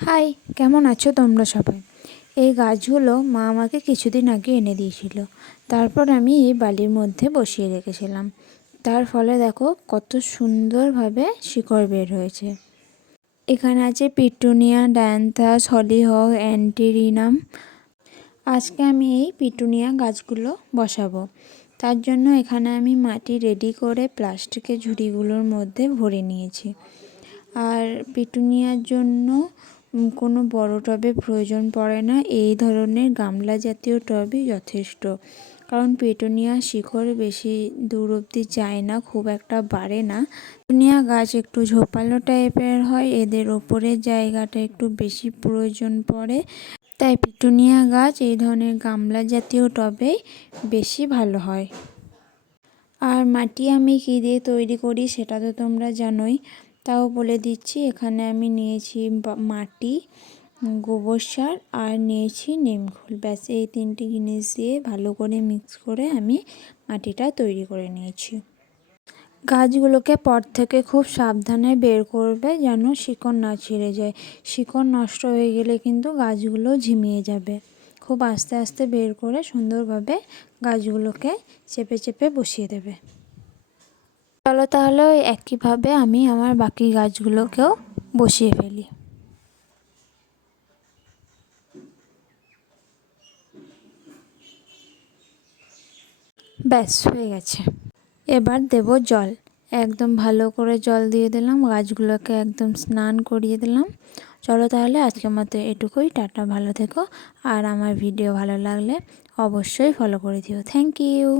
High, কেমন আছো তোমরা সবাই? এই গাছগুলো মা আমাকে কিছুদিন আগে এনে দিয়েছিল। তারপর আমি এই বালির মধ্যে বসিয়ে রেখেছিলাম। তার ফলে দেখো কত সুন্দরভাবে শিকড় বের হয়েছে। এখানে আছে পিটুনিয়া, ডায়ান্থাস, হলিহক, অ্যান্টিরিনাম। আজকে আমি এই পিটুনিয়া গাছগুলো বসাবো। তার জন্য এখানে আমি মাটি রেডি করে প্লাস্টিকের ঝুড়িগুলোর মধ্যে ভরে নিয়েছি। আর পিটুনিয়ার জন্য কোনো বড় টবের প্রয়োজন পড়ে না, এই ধরনের গামলা জাতীয় টবই যথেষ্ট। কারণ পিটুনিয়া শিকড় বেশি দূর অবধি যায় না, খুব একটা বাড়ে না। পিটুনিয়া গাছ একটু ঝোপালো টাইপের হয়, এদের ওপরের জায়গাটা একটু বেশি প্রয়োজন পড়ে। তাই পিটুনিয়া গাছ এই ধরনের গামলা জাতীয় টবেই বেশি ভালো হয়। আর মাটি আমি কী দিয়ে তৈরি করি সেটা তো তোমরা জানোই, তাও বলে দিচ্ছি। এখানে আমি নিয়েছি মাটি, গোবর সার আর নিয়েছি নিমখোল। ব্যাস এই তিনটি জিনিস দিয়ে ভালো করে মিক্স করে আমি মাটিটা তৈরি করে নিয়েছি। গাছগুলোকে পট থেকে খুব সাবধানে বের করবে যেন শিকড় না ছিঁড়ে যায়। শিকড় নষ্ট হয়ে গেলে কিন্তু গাছগুলো ঝিমিয়ে যাবে। খুব আস্তে আস্তে বের করে সুন্দরভাবে গাছগুলোকে চেপে চেপে বসিয়ে দেবে। চলো তাহলে একইভাবে আমি আমার বাকি গাছগুলোকেও বসিয়ে ফেলি। ব্যাস হয়ে গেছে। এবার দেব জল। একদম ভালো করে জল দিয়ে দিলাম, গাছগুলোকে একদম স্নান করিয়ে দিলাম। চলো তাহলে আজকের মতো এটুকুই। টাটা, ভালো থেকো। আর আমার ভিডিও ভালো লাগলে অবশ্যই ফলো করে দিও। Thank you.